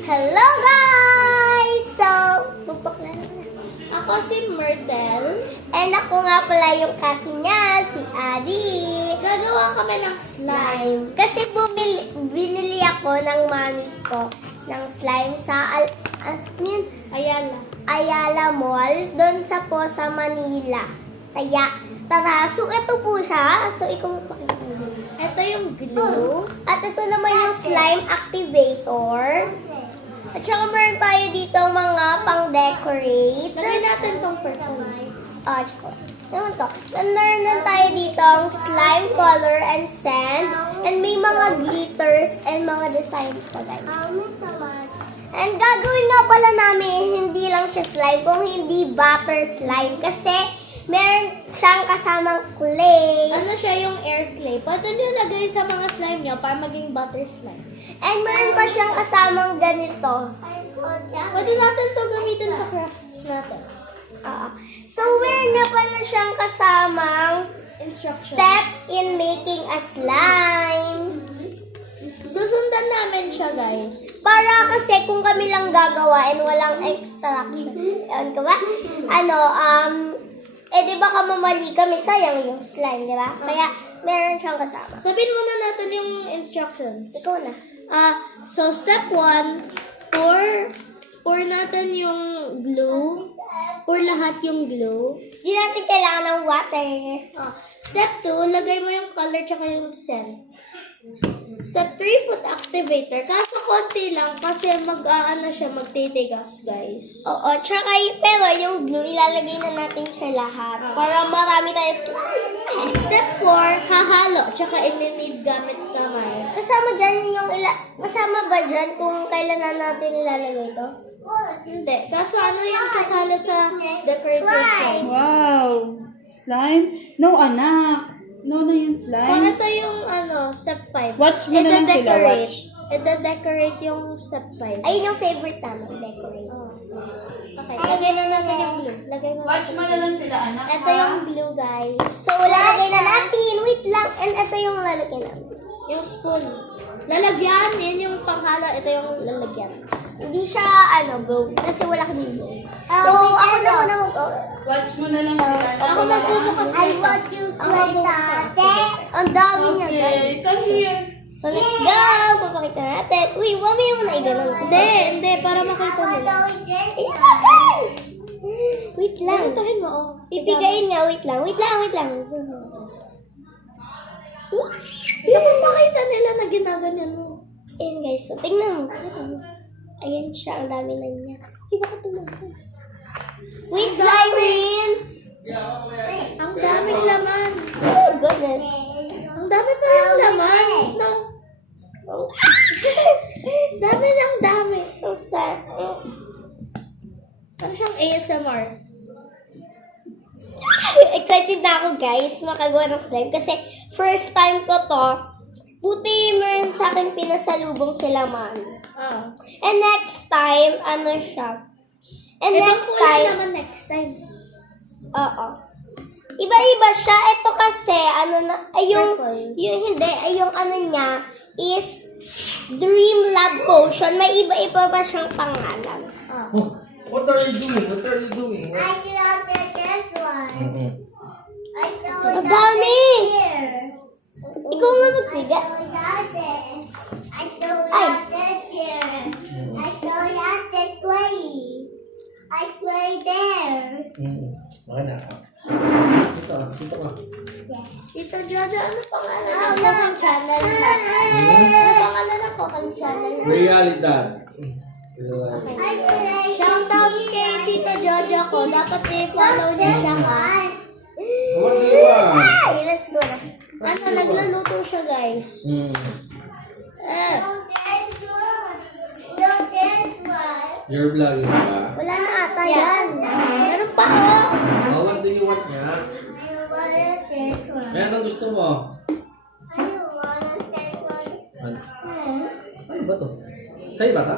Hello guys! So, magpakilala na. Ako si Myrtle. And ako nga pala yung kasi niya, si Adi. Gagawa kami ng slime. Kasi binili ako ng mami ko ng slime sa Ayala Mall, doon sa Posa, Manila. Kaya, tara. So, ito po siya. So, ikaw magpakilala. Ito yung glue. At ito naman yung slime activator. At saka meron tayo dito mga pang-decorate. Lagay natin tong purple. Tsaka. Naman to. And meron din tayo dito ang slime color and sand. And may mga glitters and mga designs pa guys. And gagawin nga pala namin, hindi lang siya slime, kung hindi butter slime. Kasi meron siyang kasamang clay. Ano siya yung air clay? Pwede nyo lagay sa mga slime nyo para maging butter slime. And meron pa siyang kasamang ganito. Pwede natin to gamitin sa crafts natin. So, meron nga pala siyang kasamang Instructions. step in making a slime. Susundan namin siya, guys. Para kasi kung kami lang gagawa and walang extraction. Ewan ko ba? Di ba kamamali kami, sayang yung slime, di ba? Kaya, meron siyang kasama. Sabihin muna natin yung instructions. Ikaw na. So, step 1, pour natin yung glue. Pour lahat yung glue. Di natin kailangan ng water. Step 2, lagay mo yung color tsaka yung scent. Step 3, put activator. Kaso konti lang kasi magtitigas, guys. Oo, tsaka pero yung glue, ilalagay na natin siya lahat. Para marami tayo slime. Step 4, hahalo. Tsaka ini-need gamit kamay. Kasama ba dyan kung kailan na natin ilalagay ito? Hindi. Kaso ano yung kasala sa decorator slime? Wow! Slime? No, anak. No na yung So, slime. ito yung step 5. Watch mo na lang sila, watch. Ito-decorate yung step 5. Ayun yung favorite namin, decorate. Okay, lagay na natin yung glue. Watch mo na lang sila, anak. Ito yung glue, guys. So, lalagay na natin. Wait lang. And ito yung lalagay namin. Yung spoon. Lalagyan. Yan yung panghalo. Ito yung lalagyan. Hindi siya, bro. Kasi wala kang glue. So, ako na muna Watch mo na lang sila. Ako magbubukas nito. Ako magbubukas. Ang dami niya, guys. Okay, so here. So, let's go! Papakita natin. Uy, mamaya mo na i-ganon. Hindi. Para makita nila. Ayan, guys! Wait lang. Ganitahin mo, oh. Pipigain nga. Wait lang. Dapat makita nila na ginaganyan mo. Ayan, guys. So, tingnan mo. Ayan siya. Ang dami na niya. Uy, baka tumagod. Wait, Irene! Ang daming laman. Oh, goodness. Ang dami pa yung laman. No. Dami ng dami. Ang sad. Ano siyang ASMR? Excited na ako, guys, makagawa ng slime. Kasi first time ko to. Buti meron sa akin pinasalubong sila, mami. And next time, siya. And next time, naman next time. oo. Iba-iba siya. Ito kasi, Purple. yung niya is Dream Lab Potion. May iba-iba pa siyang pangalan. Oh, what are you doing? What are you doing? Ang dami! Ikaw nga magpiga. I play there. Baka na. Dito ka. Tito Jojo, ano pangalan ng cooking channel natin? Ano pangalan ng cooking channel? Realidad. Shoutout kay Tito Jojo ko. Dapat i-follow niyo siya, ha? What do you want? Ay, let's go na. Nagluluto siya, guys. You're vlogging ba? Wala na ata yan. Meron pa, oh. Oh, what do you want nga? Yan ang gusto mo. Ano ba to? Kayo ba ka?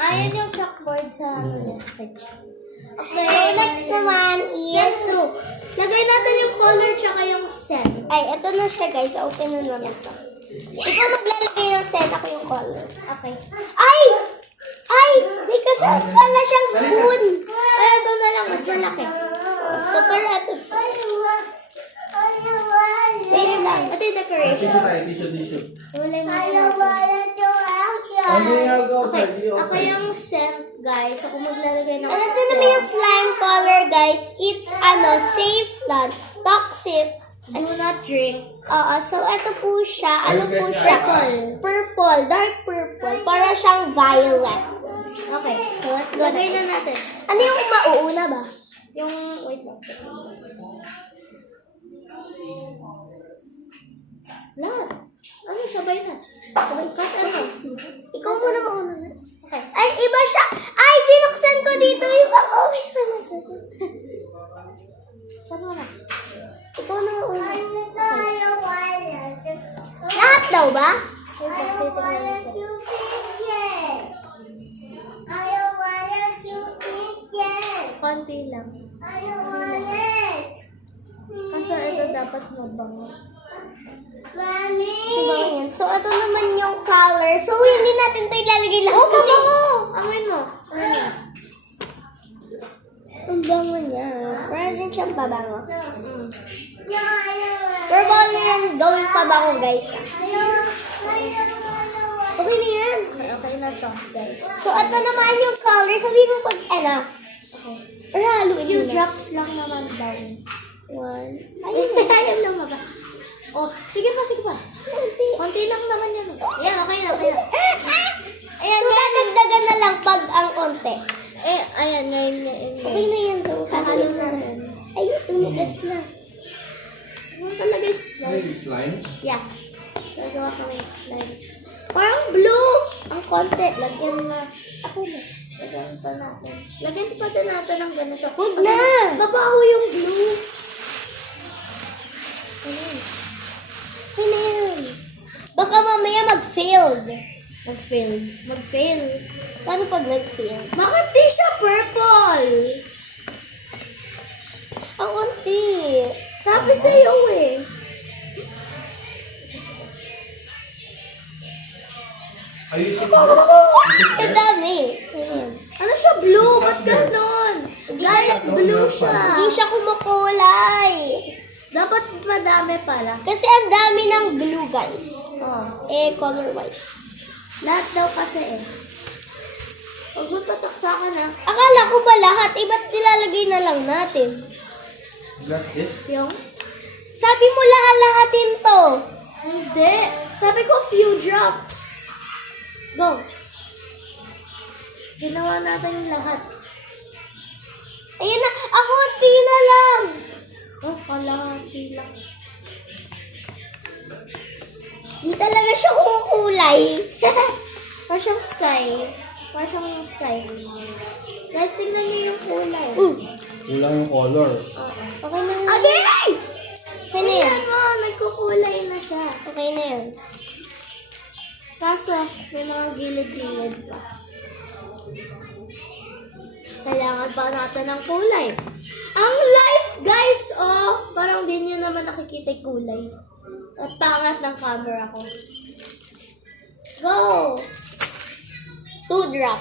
Ayan yung chalkboard sa fridge. Okay, next naman Step is... 2. Lagay natin yung color tsaka yung scent. Ay, ito na siya, guys. Open na naman ito. Ikaw maglalagay ng scent, ako yung color. Okay. Ay! pala siyang spoon. Ay, ito na lang, mas malaki. So, pero ito. Wait lang. Ito yung decoration. Tissue tayo, tissue. Wala mo. Hindi nga go Okay, outside. Hindi ako outside. yung scent, guys. Ako maglalagay ng And ito naman yung slime color, guys. It's, safe lang. Toxic. Do not drink. Oo, so ito po siya. Ano po Purple. siya? Purple. Dark purple. Para siyang violet. Okay, so let's go. Lagay na natin. Ano yung mauuna ba? Yung, wait lang. Lahat. Ano, sabay na. Okay, cut ano? Ikaw muna mauna. Okay. Ay, iba siya. Ay, binuksan ko dito. Ibang open pala siya. Saan mo na? Ikaw na mauna. Lahat daw ba? Wait lang, titignan ko. Konti lang. Kaso ito dapat mabango. Diba yan? So, ito naman yung color. So, hindi natin ito ilalagay lahat. Kasi, Amin mo. Amin. ang bango niya. Para din siyang pabango. Pero bawal na yan gawing pabango, guys. Okay na yan. Okay na to, guys. So, ito naman yung color. Sabihin mo pag, or haluin Few mo na. drops lang naman daw. One. Ayun, ayaw lumabas. Oh, sige pa, sige pa. Konti lang naman yan. Ayan, okay na, okay na. Ayan, so, dadagdagan na lang pag ang konti. Eh, ayan, ngayon. Okay na yan daw. Hahalo natin. Ay, tumigas na. Ano talaga is Ay, slime. Yeah. Gagawa kami ng slime. Parang blue! Ang konti. Lagyan na. Ako na. Lagyan pa natin. Lagyan pa din natin ng ganito. Huwag Kasi na! mabaho yung blue. Ano? Okay na yan. Baka mamaya mag-failed. Mag-fail. Mag-fail. Paano pag nag-fail? Bakit di siya purple? Ang konti. Sabi sa'yo eh. Ayusin mo. Ang dami. Ayan. Ano siya? Blue? Ba't ganon? Guys, blue siya. Hindi siya kumukulay. Dapat madami pala. Kasi ang dami ng blue, guys. Oh. Color white. Lahat daw kasi eh. Huwag mo pataksa ka na. Akala ko ba lahat? Iba't nilalagay na lang natin. That's it. Yung? Sabi mo lahat-lahatin to. Hindi. Sabi ko few drops. Go. Ginawa natin yung lahat. Ayun na. Ang konti na lang. Oh, kalahati lang. Di talaga siya kumukulay. Parang siyang sky. Parang siyang yung sky. Guys, tingnan niyo yung kulay. Kulang yung color. Okay na yan. Again! Okay na yan. Tingnan mo, nagkukulay na siya. Okay na yan. Kaso, may mga gilid-gilid pa. Kailangan pa natin ng kulay. Ang light, guys, oh! Parang di nyo naman nakikita yung kulay. At pangat ng camera ko. Go! 2 drop.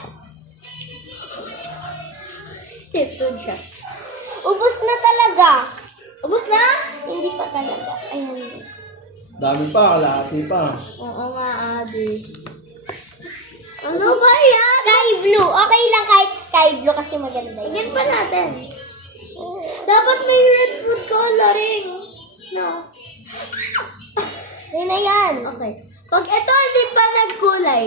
2 drops. Ubus na talaga. Ubus na? Hindi pa talaga. Ayan, guys. Dami pa, kalahati pa. Oo nga, Adi. Ano ba yan? Sky blue. Okay lang kahit sky blue kasi maganda yun. Lagyan pa natin. Dapat may red food coloring. No. Yun na yan. Okay. Pag ito hindi pa nagkulay.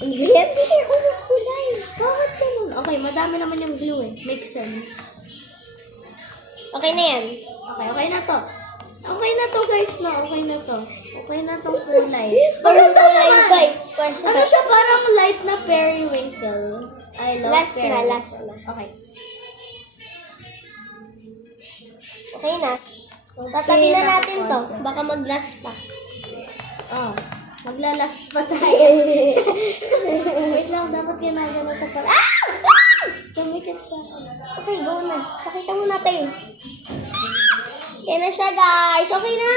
Ang ganyan. Hindi ko kulay. Bakit ganun? Okay, madami naman yung blue eh. Makes sense. Okay na yan. Okay, okay na to. Okay na to guys na. Okay na to. Okay na tong kulay. Parang Maganda kulay naman. white. Ano siya? Parang light na periwinkle. I love Last na, periwinkle. last na. Okay. Okay na. Tatabi na natin to. Baka mag-last pa. Oh. Maglalast pa tayo. Wait lang, dapat ginagano ito pa. Ah! Sumikit sa akin. Okay, go na. Pakita mo natin. Yan na siya, guys. Okay na.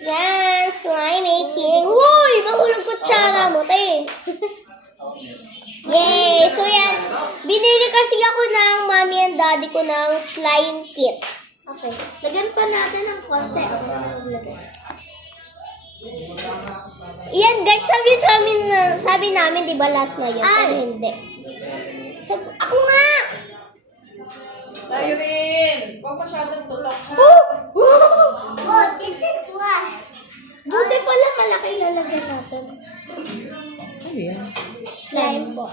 Yan, slime making. Uy, mahulog ko ko ng slime kit. Okay. Lagyan pa natin ng konti. Ako naman maglagay. Yan guys, sabi namin, di ba last na yun? Pero hindi. Ako nga! Tayo rin. Huwag masyadong tulok. Oh, this is what. Buti pala malaki lalagyan natin. Ano yan? Slime po.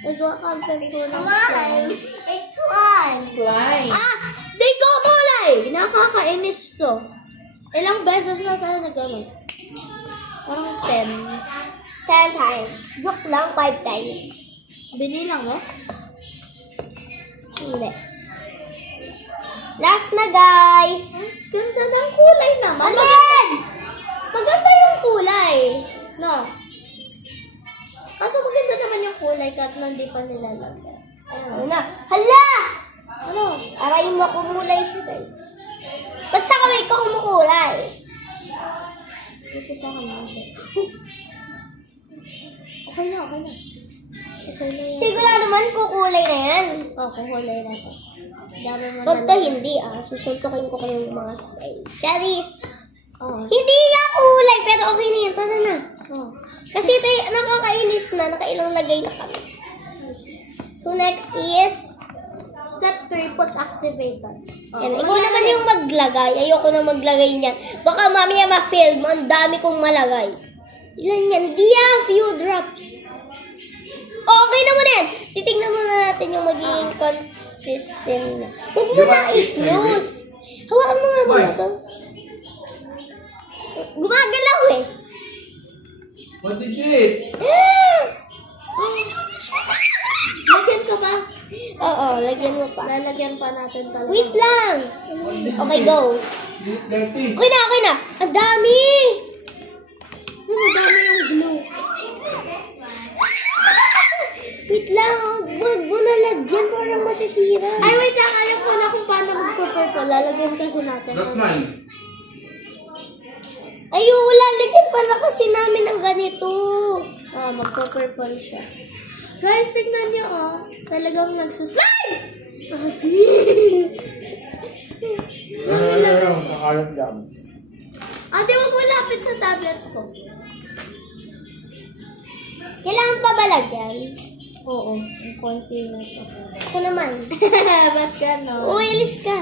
Nagwa-compare ko ng Come slime. on. It's one. Slime. Di ko kulay! Nakakainis to. Ilang beses na tayo na gano'n? Parang 10. 10 times. Joke lang, 5 times. Binilang mo? Hindi. Last na guys. Ganda ng kulay naman. Maganda yung kulay. No? Kaso maganda naman yung kulay kahit hindi pa nilalagay. Ano na? Hala! Ano? Aray mo kumulay siya guys. Ba't sa kamay ko kumukulay? Dito sa akin natin. Okay na, okay na. Okay na yan. Sigurado man kukulay na yan. Kulay na to. Dami mo Pag to na. hindi susuntukin ko kayong mga style. Cherries! Oh. Hindi nga kulay, pero okay na yan. Tara na. Oh. Kasi tayo, nakakainis na, nakailang lagay na kami. So next is, Step 3, put activator. yan, ikaw naman yung maglagay. Ayoko na maglagay niyan. Baka mamaya ma-fail mo, ang dami kong malagay. Ilan yan? Di yan, few drops. Okay naman yan. Titignan muna natin yung magiging consistent na. Huwag mo na i-close. Hawakan mo nga muna to. Gumagalaw eh. What did you eat? Lagyan ka ba? Oo, lagyan mo pa. Lalagyan pa natin talaga. Wait lang. Okay, go. Dirty. Okay na, okay na. Ang dami. Madami yung glue. Wait lang. Huwag mo na lagyan. Parang masisira. Ay, wait lang. Alam ko na kung paano magpo-purple. Lalagyan kasi natin. That's mine. Ayaw, lalagyan pala kasi namin ng ganito. Magpo-purple siya. Guys, tignan nyo, Talagang nagsuslime! Kakalat lang. Ate, wag mo lapit sa tablet ko. Kailangan pa ba lagyan? Oo, ang konti na ito. Ako naman. Ba't gano'n? Uy, alis ka.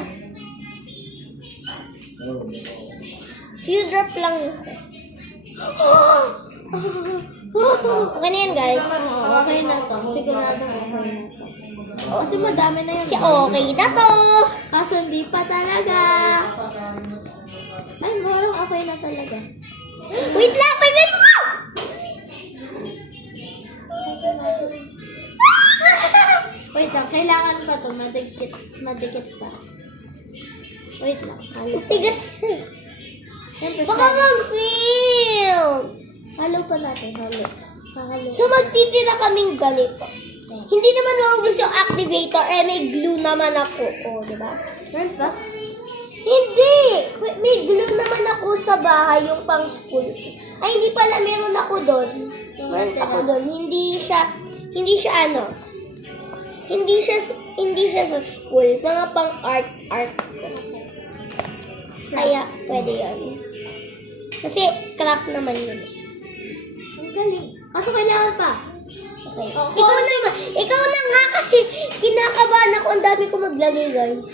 Few drop lang yun. Okay na yan, guys. Okay na to. Sigurado okay na to. Kasi madami na yan. Si okay na to. Kaso hindi pa talaga. Ay, parang okay na talaga. Wait lang, tingnan mo! Wait lang, kailangan pa to. Madikit pa. Wait lang. Halo. Tigas. Siyempre, Baka mag-film. halo pa natin. Halo. Halo. So, magtitira kaming ganito. Hindi naman maubos yung activator. May glue naman ako. O, di ba? Meron pa? Hindi! May glue naman ako sa bahay, yung pang school. Ay, hindi pala, meron ako doon. Meron ako doon. Hindi siya sa school. Mga pang art. Kaya, pwede yun. Kasi, craft naman yun. Ang galing. Kaso kailangan pa. Okay. Ikaw na nga kasi kinakabahan ako. Ang dami ko maglagay, guys.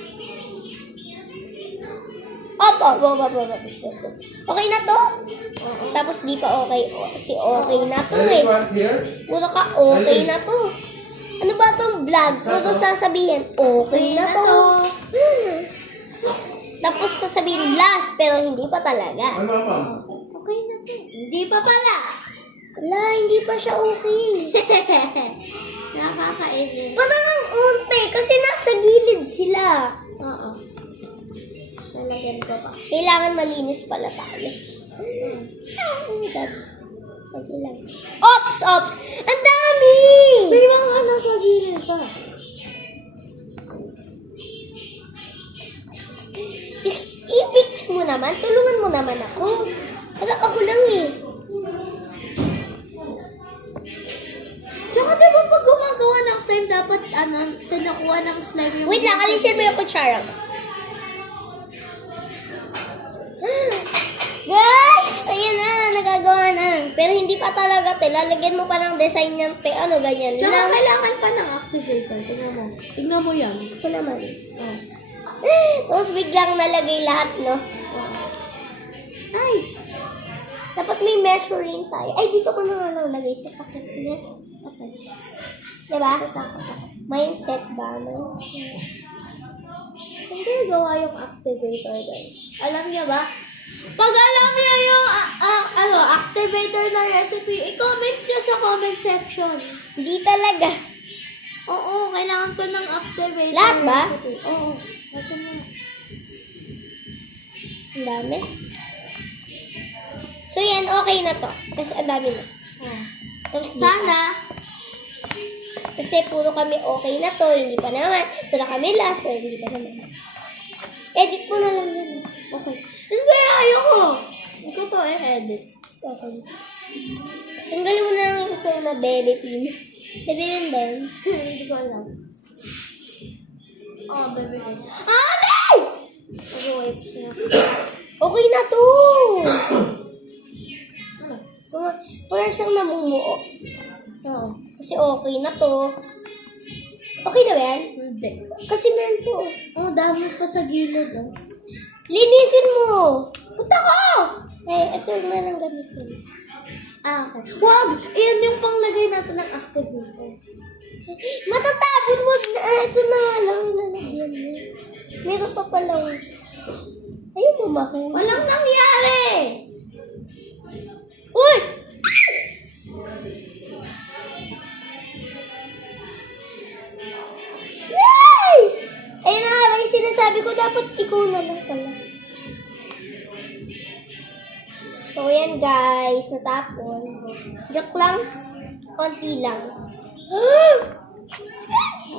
Opo. Okay na to? Tapos di pa okay. Si okay na to eh. What here? Puro ka okay na to. Ano ba tong vlog? Puro sasabihin, okay na to. Tapos sasabihin last, pero hindi pa talaga. Ano ba? Okay na to. Hindi pa pala. Wala, hindi pa siya okay. Nakakainis. Parang ang unti, kasi nasa gilid sila. Oo. Lalagyan ko pa. Kailangan malinis pala tayo. Oh my God. Okay lang. Ops! Ang dami! May mga nasa gilid pa. I-fix mo naman. Tulungan mo naman ako. Parang ako lang eh. Tsaka diba pag gumagawa ng slime, dapat So, nakuha ng slime yung... Wait lang, alisin mo yung kutsara. Guys! Ayan na, nagagawa na. Pero hindi pa talaga, te. Lalagyan mo pa ng design niyan, te. Ano, ganyan. Tsaka Lang. kailangan pa ng activator. Tingnan mo. Tingnan mo yan. Ito naman. Oh. Tapos biglang nalagay lahat, no? Ay! Dapat may measuring tayo. Ay, dito ko na nga lang lagay sa packet niya. Okay. Diba? Mindset ba? Mindset. Hindi gawa yung activator, guys. Alam niya ba? Pag alam niya yung activator na recipe, i-comment niyo sa comment section. Hindi talaga. Oo, kailangan ko ng activator Lahat ba? recipe. Oo. Ito na. Ang dami. So yan, okay na to. Kasi ang dami na. Oh. Tapos dito. Sana, Kasi puro kami okay na to. Hindi pa naman. Ito na kami last, pero hindi pa naman. Edit mo na lang yan. Okay. hindi, ayoko. Hindi ko to edit. Okay. Tanggalin mo na lang yung kasi na baby pin. Baby pin ba yun? Hindi ko alam. Oh, baby. Ate! Mag-wipes na. Okay na to! Parang siyang namumuo. Oo. Kasi okay na to. Okay na ba yan? Hindi. Kasi meron to. Oh, dami pa sa gilid, oh. Linisin mo! Punta ko! Eh, ito na lang gamitin. Ah, okay. Wag! Iyan yung panglagay natin ng activator. Matatabin, wag na. Ito na nga lang yung lalagyan niya. Meron pa pala. Ayun mo ba? Walang nangyari! Uy! Yay! Ayun na nga lang yung sinasabi ko. Dapat ikaw na lang pala. So, yan guys. Natapos. Joke lang. Konti lang.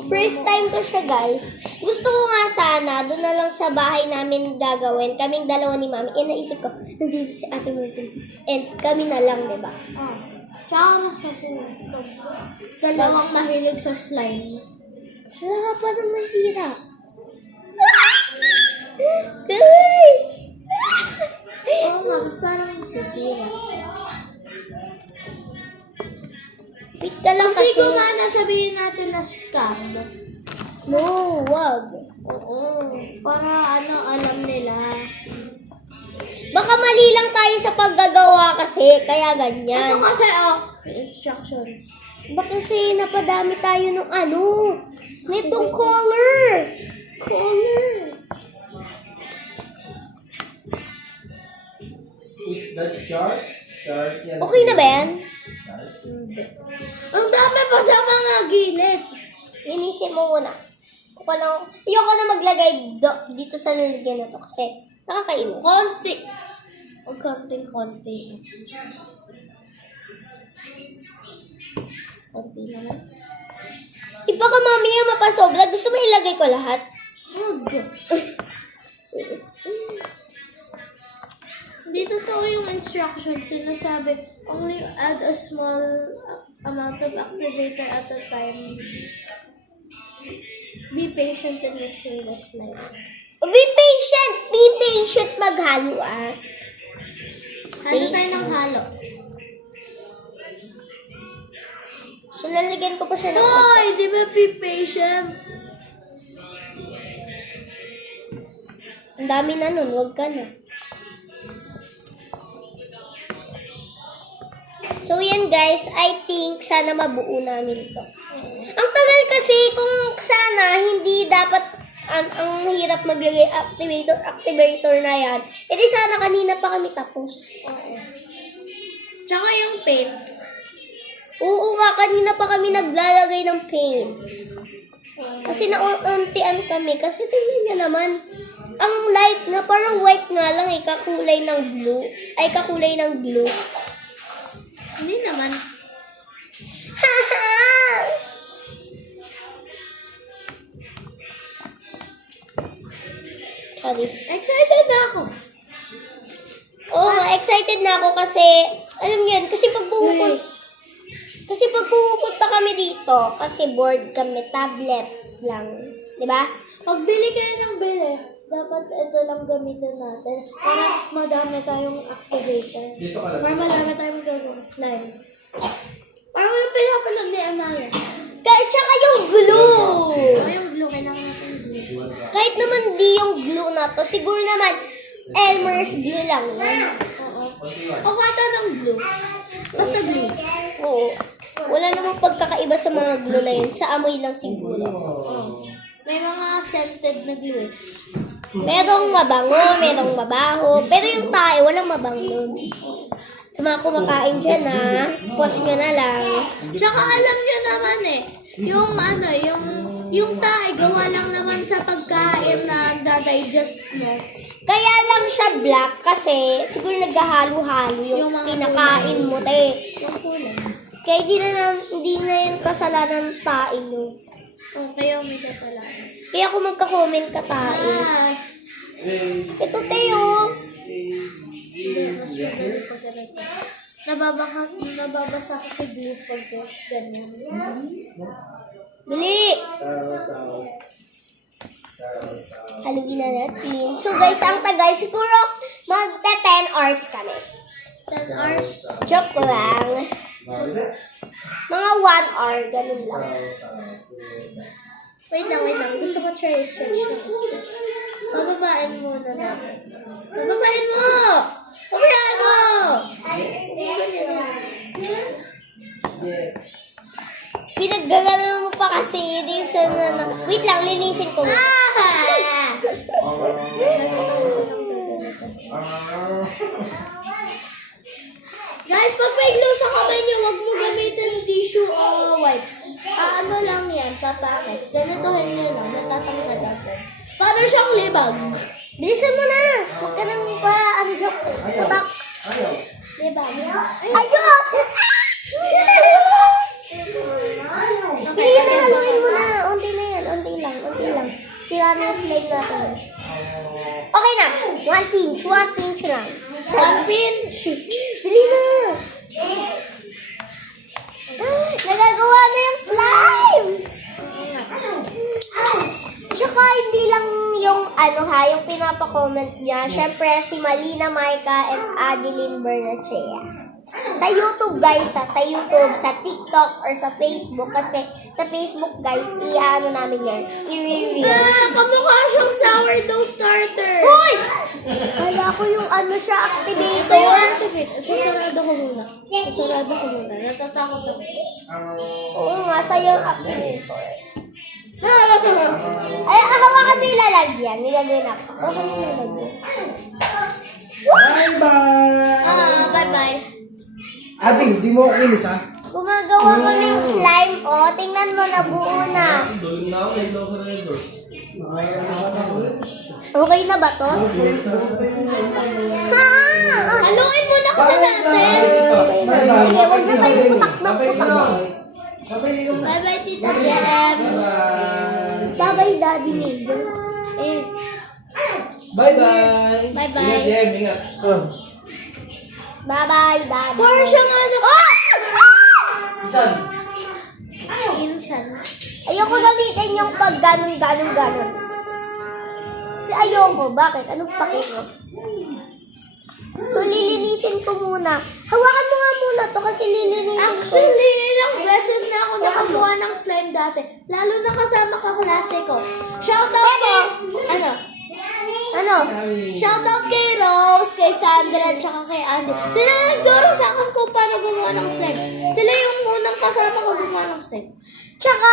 First time ko siya, guys. Gusto ko nga sana, doon na lang sa bahay namin gagawin. Kaming dalawa ni Mami. Eh, naisip ko, nandito si Ate Martin. And kami na lang, diba? Ah. Tsaka mas masunod. Dalawang mahilig sa slime. Wala ka pa ng masira. Guys! Oo nga, parang sisira. Wait ka lang Hindi kasi. ko mana sabihin natin na scam. No, wag. Oo. Para alam nila. Baka mali lang tayo sa paggagawa kasi, kaya ganyan. Ito kasi, may instructions. Baka kasi napadami tayo ng nitong color. Color. Is that chart? Chart yan. Okay na ba yan? Ang dami pa sa mga gilid. Linisin mo muna. Ayoko na maglagay dito sa lalagyan na to kasi nakakainis. Konti. Huwag konting-konti. Konti na lang. Iba ka mamaya mapasobra. Gusto mo ilagay ko lahat? Huwag. Dito totoo yung instructions. Sinasabi, only add a small amount of activator at a time. Be patient in mixing the slime. Be patient! Be patient maghalo Halo tayo ng halo. So, lalagyan ko pa siya ng Hoy! Di ba be patient? Ang dami na nun. Huwag ka na. So, yan guys. I think sana mabuo namin ito. Ang tagal kasi kung sana hindi dapat ang hirap maglagay activator na yan. E di sana kanina pa kami tapos. Tsaka yung paint. Oo nga, kanina pa kami naglalagay ng paint. Kasi nauntian kami. Kasi tingnan niya naman, ang light nga, parang white nga lang eh, kakulay ng blue. Ay, kakulay ng blue. Hindi naman. Haha! Sorry. Excited na ako. Oo nga, excited na ako kasi, alam niyo yun, kasi pag pumupunta kami dito, kasi board kami, tablet. lang. Diba? Magbili kayo ng bili. Dapat ito lang gamitin natin. Para madami tayong activator. Dito ka lang. Para madami tayong gagawin slime. Parang yung pinapalag ni Anaya. Kahit tsaka yung glue. Yung glue, kailangan natin glue. Kahit naman di yung glue na to, siguro naman Elmer's glue lang yun. O kata ng glue. Basta glue. Oo. Wala namang pagkakaiba sa mga glue na yun. Sa amoy lang siguro. May mga scented na glue eh. Merong mabango, merong mabaho. Pero yung tae, walang mabango. Sa mga kumakain dyan ha, post nyo na lang. Tsaka alam nyo naman eh, yung ano, yung tae, gawa lang naman sa pagkain na dadigest mo. Kaya lang siya black kasi siguro naghahalo-halo yung Yung mga kinakain mo, te. Yung kulay. Kaya hindi na yung kasalanan ng tae nyo. Oh, kaya may kasalanan. Kaya kung magka-comment ka tae. Ah, Ito, Teo. hindi, mas magaling pag ganito. Nababasa kasi glue pag ganyan. Bili! Haluin na natin. So guys, ang tagal siguro magta 10 hours kami. 10 hours. Joke lang. Mga 1 hour, ganun lang. Wait lang. Gusto ko stretch. Bababain muna namin. Bababain mo! Pabayaan mo! Pinaggagano mo pa kasi. Wait lang, linisin ko. Guys, pag may glue sa kamay niyo, huwag mo gamitin tissue o wipes. Ano lang yan, papakit. Ganitohin niyo lang, natatanggal natin. Para siyang libag. Bilisan mo na. Huwag ka nang pa, ano joke. Putak. Libag. Ayok! Sige na, haluin mo na. Unti na yan, unti lang. Sira na yung slide natin. Okay na. 1 pinch lang. 1 pinch. Bili na. Nagagawa na yung slime. Tsaka hindi lang yung yung pinapa-comment niya. Syempre si Malina Maika and Adeline Bernachea. Sa YouTube guys, sa YouTube, sa TikTok, or sa Facebook. Kasi sa Facebook guys, namin yan. I-review. Kamukha siyang sourdough starter. Hoy! Kala ko yung siya, Ito activator. yung activate. Sasarado ko muna. Natatakot ako. Oo nga, sa'yo yung activator. Ay, hawakan mo yung lalagyan. Nilagyan ako. Hawakan mo yung lalagyan. Bye-bye! Bye-bye. Ate, hindi mo ako kinis ha? Gumagawa ko ng slime, oh. Tingnan mo, nabuo na. Doon na ako, nailaw sa red doors. Okay na ba to? Ha? Haluin muna kasi natin. Sige, wag na tayo putak na putak. Bye-bye, Tita Jem. Bye-bye, Daddy Mayor. Bye-bye! Bye-bye. Ingat, Jem, ingat. Bye-bye, Daddy. Para siyang Saan? Insan. Ayoko gamitin yung pag ganon. Kasi ayoko. Bakit? Anong pake mo? So, lilinisin ko muna. Hawakan mo nga muna to kasi lilinisin ko. Actually, ilang beses na ako nakakuha ng slime dati. Lalo na kasama kaklase ko. Shoutout ko. Shoutout kay Rose, kay Sandra, at saka kay Andy. Sila na nagturo sa akin kung paano gumawa ng slime. Sila yung unang kasama ko gumawa ng slime. Tsaka,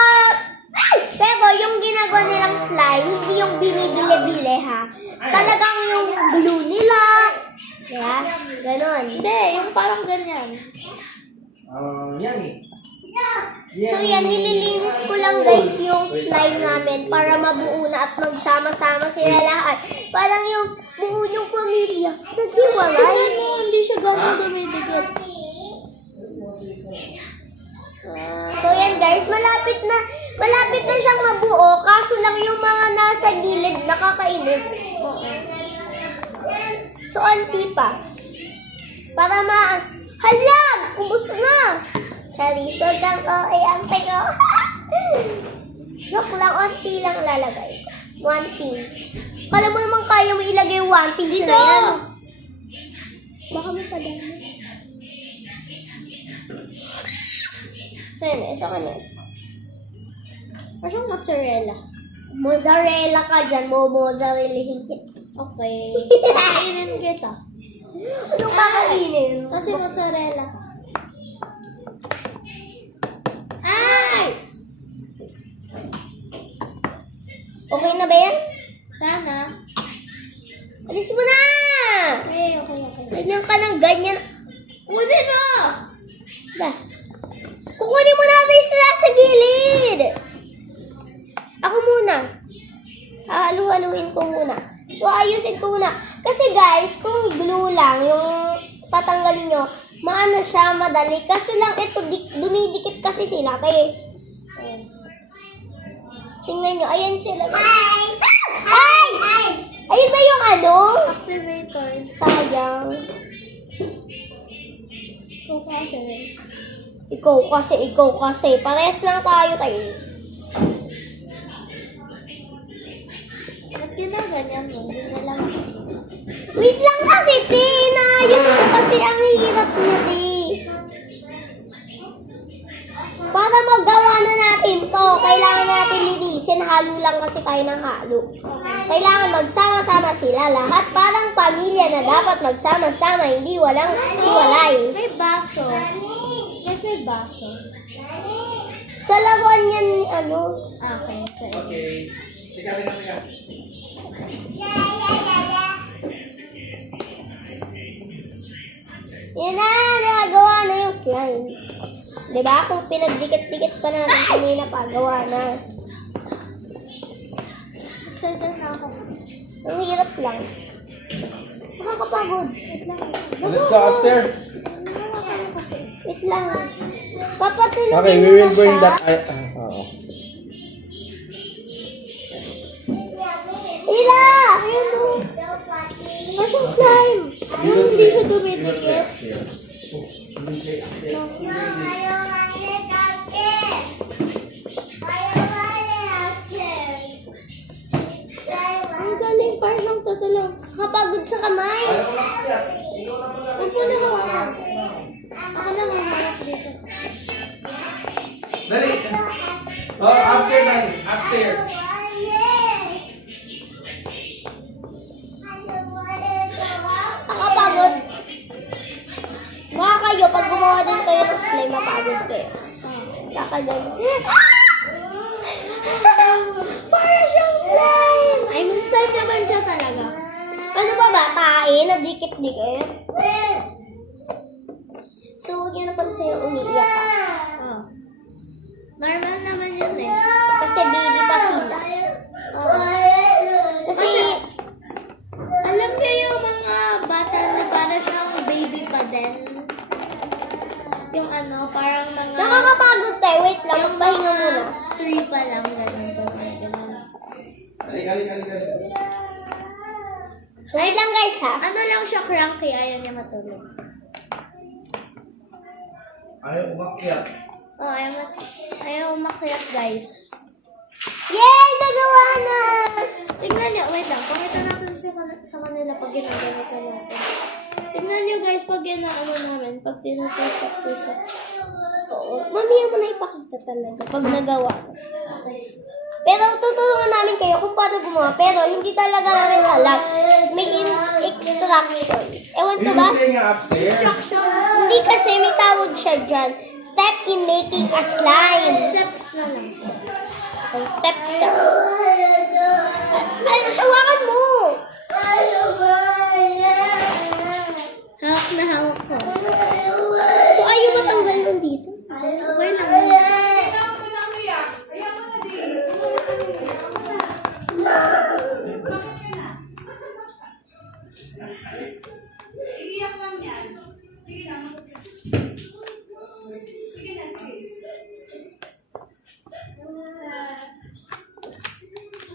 pero yung ginagawa nilang slime, hindi yung binibili-bili ha. Talagang yung glue nila. Kaya, ganon. Hindi, yung parang ganyan. Yan eh. So yan, nililinis ko lang guys yung slime namin para mabuo na at magsama-sama sila lahat. Parang yung buo yung pamilya. Naghiwalay. Tingnan mo, hindi siya ganun dumidikit. So yan guys, malapit na siyang mabuo. Kaso lang yung mga nasa gilid nakakainis. So anti pa. Para halag! Ubus na! Charisod ang ang ko. Joke lang, onti lang lalagay ko. 1 pinch. Kala mo naman kaya mo ilagay yung 1 pinch Dito! na yan. Baka mo pa dami. So yun, isa ka na. Parang mozzarella. Mozzarella ka dyan, mozzarella-hin kita. Okay. Kainin kita. Anong kakainin? Kasi mozzarella ka. Ay! Okay na ba yan? Sana. Alis mo na! Okay, okay, okay. Ganyan ka ng ganyan. Kunin mo! Da. Kukunin mo natin sila sa gilid. Ako muna. Halu-haluin ko muna. So, ayusin ko muna. Kasi guys, kung glue lang, yung tatanggalin nyo, maano siya, madali. Kaso lang ito, dumidikit kasi sila. Kaya, ayan. Tingnan nyo, ayan sila. Ay! Ay! Ayun ba yung ano? Activator. Sayang. Ito kasi. Ikaw kasi. Parehas lang tayo tayo. Ba't ginaganyan mo? Hindi na lang. Wait lang kasi, te. Naayos ko kasi ang hirap niya, te. Para magawa na natin to, kailangan natin linisin. Halo lang kasi tayo ng halo. Kailangan magsama-sama sila lahat. Parang pamilya na dapat magsama-sama, hindi walang hiwalay. May baso. Guys, may baso. Sa laruan yan, ano, Okay, so Okay. Teka. yan na, nakagawa na yung slime. Diba? Kung pinagdikit-dikit pa natin kanina pa, gawa na. excited na ako. Ang hirap lang. Nakakapagod. Let's go upstairs. Wait lang. Papatulogin Okay, we mo will na bring siya. that. Hila! Ayun o. Masyang slime. Yung hindi siya dumidikit. Ang galing, parang tatalaw. Kapagod sa kamay. Huwag mo na hawakan. Ako na hawakan dito. Dali. Oh, upstairs na. Upstairs. Nakapagod. Baka kayo, pag gumawa din kayo ng slime, mapagod kayo. Kakagal. Para siyang slime! I mean, slime naman siya talaga. Ano ba ba? Kain? Nadikit-dikit? So, huwag yun na pala sa'yo umiiyak ka. Oh. Normal naman yun eh. Kasi baby pa sila. Kasi, Alam niyo yung mga bata na para siyang baby pa din? Yung ano, parang mga... nakakapagod tayo. Wait lang, magpahinga muna. 3 pa lang, ganun. Kali. Wait lang guys ha. Ano lang siya, cranky, ayaw niya matulog. Ayaw umakyat. Oh, ayaw umakyat, guys. Yay! Nagawa na! Tignan niyo, wait lang, pakita natin sa kanila pag ginagawa ko natin. Tignan niyo guys, pag ginaano namin, pag tinutusok-tusok. Oo. Mamaya mo na ipakita talaga pag nagawa mo. Pero tutulungan namin kayo kung paano gumawa. Pero hindi talaga namin alam. May instruction. Ewan ko ba? Playing upstairs. Instructions. Hindi kasi may tawag siya dyan. Step in making a slime. Steps na lang. Ang step siya. Ay, hawakan mo! Hawak na hawak ko. So, ayaw matanggal nun dito? Okay lang.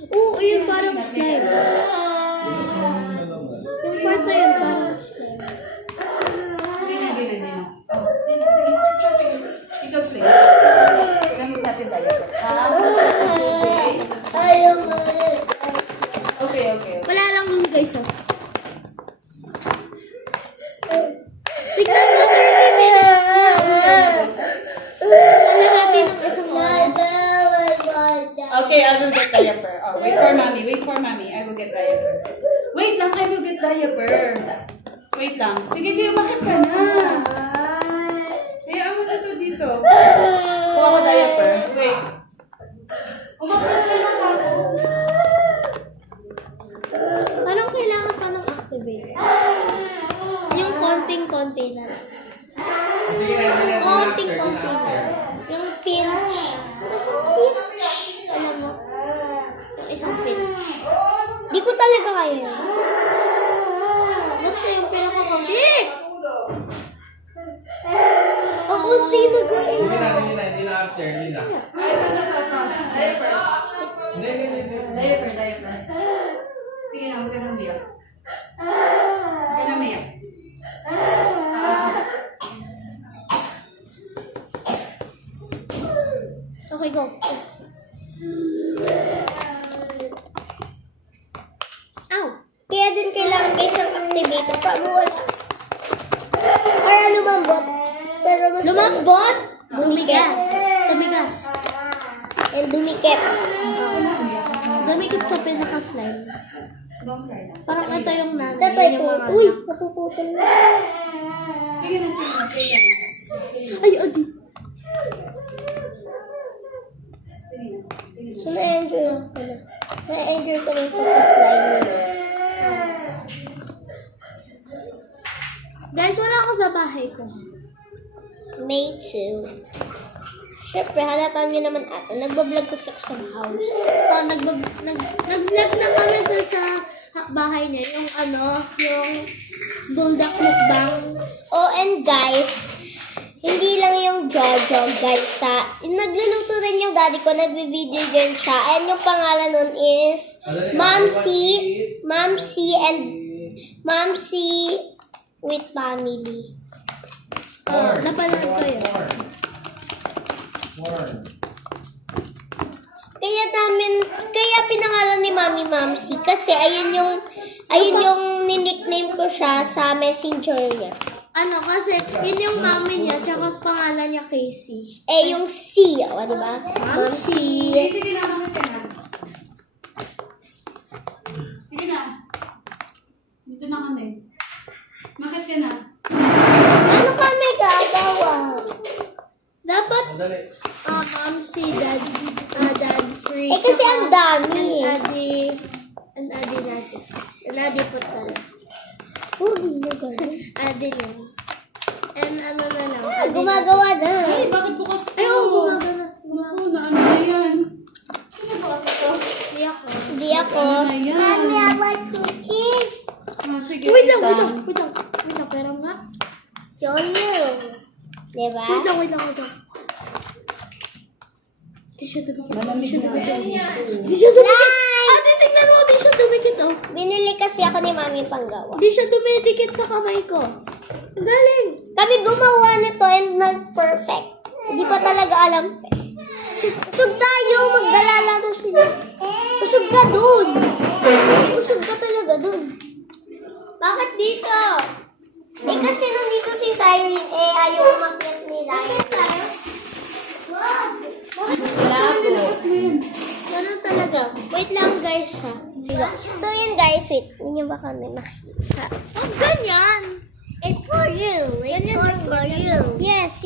Oo, yun parang slime. Yung part na yun parang slime. Okay, I will get diaper. Oh, wait for mommy. Wait for mommy. I will get diaper. Wait lang, I will get diaper. Wait lang. Sige, di, umakit ka na. Hayaan mo na to dito. Kuha ko diaper. Wait. Umakit ka na ako. Parang kailangan pa ng activator. Yung konting-konti na lang. Sige na, hindi na Konting-konti na upstairs. lang. Yung pinch. Isang pinch. Alam mo? Yung isang pinch. Di ko talaga kaya. Basta yung pinaka-konti. Ang unti na guys. Hindi na upstairs, hindi na. Ay, ito. Diaper. Hindi. Diaper. Sige na, huwag ka nang biyak. Huwag ka nang biyak. Okay, go. Ow! Kaya din kailangan guys ng activator. Paano wala? Para lumambot. Pero mas Lumambot! Bumigas. Tumigas. and dumikit. Dumikit sa pinaka-slime. Don't cry na. Parang ito yung nanay. Tatay yung ko. mga Uy, anak. napuputol na. Sige na. Play ka na. Ay, adi. So, na-enjoy ko na. Na-enjoy ko na yung pagka-slime. Guys, wala ako sa bahay ko. May 2. Siyempre, halakan nyo naman ata. Nagbablog ko sa isang house. Oh, nag-vlog na kami sa bahay niya. Yung yung bulldog mukbang. Oh, and guys, hindi lang yung Jojo, guys, nagluluto rin yung daddy ko, nagbe-video din siya. And yung pangalan nun is Mamsi with family. Oh, napanood ko yun. Corn. Kaya pinangalan ni Mami Mamsi kasi ayun yung nickname ko siya sa messenger niya. Kasi yun yung mami niya, tsaka pangalan niya Casey. Eh, yung C, o, diba? Mamsi. Sige na, makit ka na. Sige na. Dito na kami. Makit ka na. Ano ka may gagawa? Dapat, Madali. Mamsi, dad free. Eh, kasi ang dami. And Adi natin. And Adi po pala. Hindi mo gano'n. Adi lang. And ano na lang. Gumagawa na. Ay, bakit bukas to? Ay, oo, gumagana. Naku, na ano na yan? Sino bukas ito? Hindi ako. Hindi ako. Ano na yan? I want cookies. Sige, Wait lang. Pero nga. Yolo. Diba? Wait lang. Di siya dumikit. Malamig na. Di siya dumikit. Ate, tingnan mo. Di siya dumikit, oh. Binili kasi ako ni Mami panggawa. Di siya dumidikit sa kamay ko. Ang galing. Kami gumawa nito and not perfect. Hindi pa talaga alam. Usog tayo. Magdalalaro sila. Usog ka dun. Usog ka talaga dun. Bakit dito? Eh kasi nandito si Cyrene, ayaw umakyat ni Ryan. Wala po. Ganun talaga. Wait lang, guys, ha. So yan guys, wait. Hindi nyo ba kami makita? Oh, ganyan. It's for you. It's for you. Yes.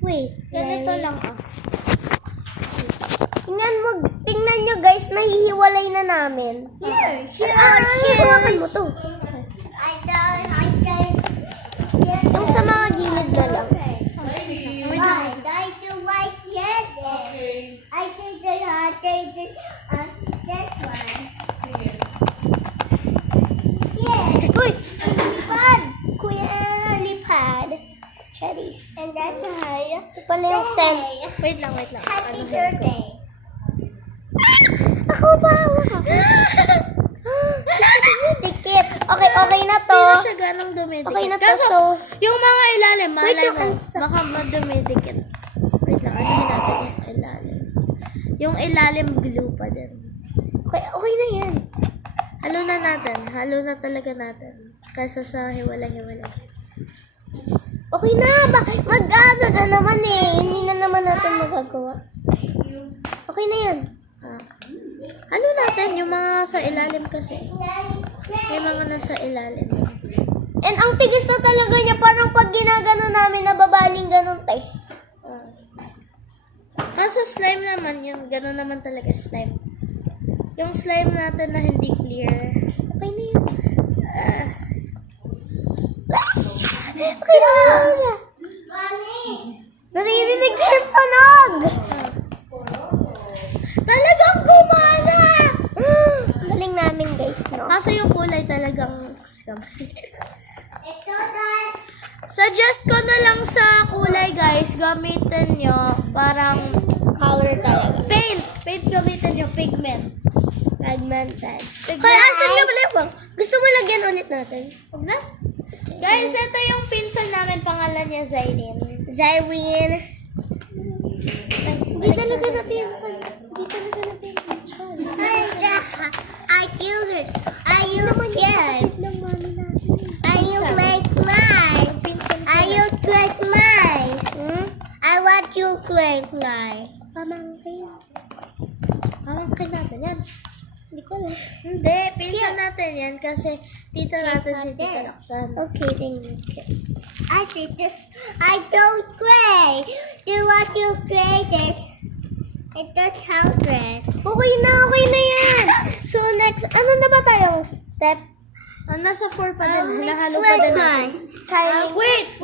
Wait. Ganito lang, ah. Tingnan nyo guys, nahihiwalay na namin. Here, Hawakan mo to. I don't. Yung sa mga gilid na lang. Why? I do like it. Okay. I did this one. Sige. Yeah. Uy! Lipad! Kuya, lipad. Charis. And that's how. Ito pala yung scent. Wait lang. Happy birthday. Ako ba? Dikit. Okay na to. Hindi na siya ganong dumidikit. Okay na to. Kaso, So, yung mga ilalim, Wait, malay yung mo, unstuck. baka dumidikit. Wait lang, ano natin yung ilalim. Yung ilalim, glue pa din. okay na yan. Halo na talaga natin. Kaysa sa hiwalay-hiwalay. Okay na. Mag-ano na naman eh. Hindi na naman natin magagawa. Okay na yan. Ano natin? Yung mga sa ilalim kasi. May mga nasa ilalim. And ang tigis na talaga niya, parang pag ginagano namin, nababaling ganun tay. Kaso slime naman, yung gano'n naman talaga slime. Yung slime natin na hindi clear. Okay na yun. Okay na. Naririnig ko yung tunog. Talagang gumana! Galing namin guys, no? Kaso yung kulay talagang scam. Suggest ko na lang sa kulay guys, gamitin nyo parang Color talaga. paint. Paint gamitin nyo, pigment. Pigmented. Pigment. Kaya asan nga pala yung gusto mo lagyan ulit natin? Huwag na. Guys, ito yung pinsan namin, pangalan niya Zaylin. Zyrene. Hindi talaga natin. Hindi talaga natin. I killed it. Are you scared? Lang mami natin. Are you make mine? Are you create mine? I want you create mine. Pamangkin. Pamangkin natin yan. Hindi ko alam. Hindi, pinsan natin yan kasi tita natin si Tita Roxanne. Okay, thank you. I don't create. Do what you created. It does help it. Okay na yan. So next, ano na ba tayong step? Nasa 4 pa din. Make Hinahalo pa din natin. Tiny. Wait.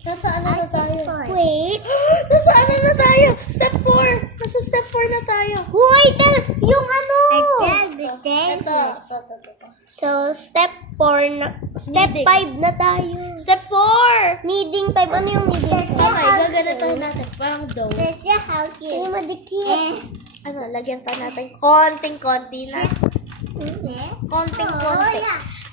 Nasa ano na tayo? Wait. Nasa ano na tayo? Step 4. Nasa step 4 na tayo. Wait, yung ano? Ito. So, step 4 na, step Kneading. 5 na tayo. Step 4! Kneading 5. Ano yung kneading 5? Okay, gaganitohin natin. Parang dough. Does it help Ay, you? madikit. Ano, lagyan pa natin konting-konti na. Konting-konti.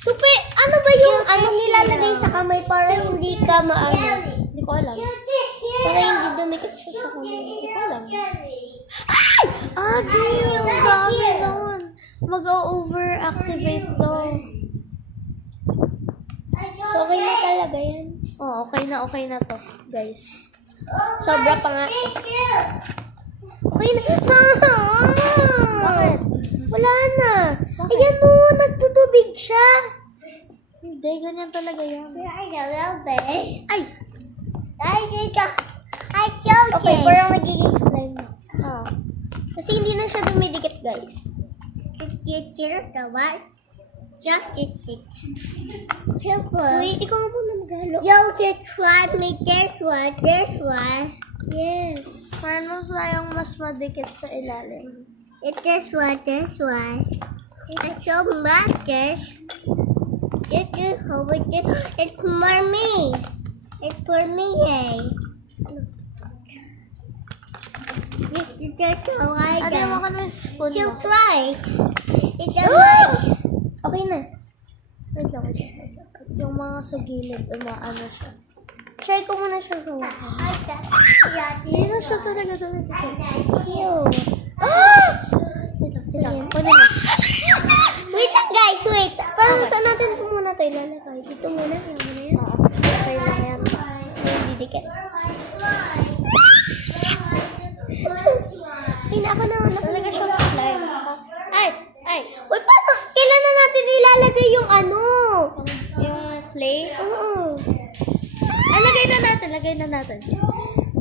Super, ano ba yung ano nilalagay sa kamay para hindi ka maano? Hindi ko alam. Para hindi dumikit siya sa kamay. Hindi ko alam. Di yung dami nun. Mag-overactivate to. So, okay na talaga yan. Oh, okay na to, guys. Sobra pa nga. Okay na. Bakit? Wala na. Ayan o, nagtutubig siya. Hindi, ganyan talaga yan. Ay, I chose okay, it. parang nagiging slime na. Kasi hindi na siya dumidikit, guys. Did you choose the one? Just it. Super. Wait, ikaw muna maghalo. You just try me this one. Yes. Paano tayong mas madikit sa ilalim? It's this one. It's so much this. It's over there. It's for me. It's for me, hey. You just go like Ate, mo that. ka na yung spoon You mo. try. It's a much. Okay na. Wait lang. Yung mga sa gilid, umaano siya. Try ko muna siya gawa. Hindi na siya talaga dumidikit. Ew. Wait lang. Pwede na. Wait lang, guys. Wait. Parang saan natin po muna ito ilalagay? Dito muna. Yan muna yan. Okay na yan. Hindi didikit. Ay, naka na. Talaga siyang slime. Ay! Uy, paano? Kailan na natin ilalagay yung ano? Yung clay. Oo. Lagay na natin.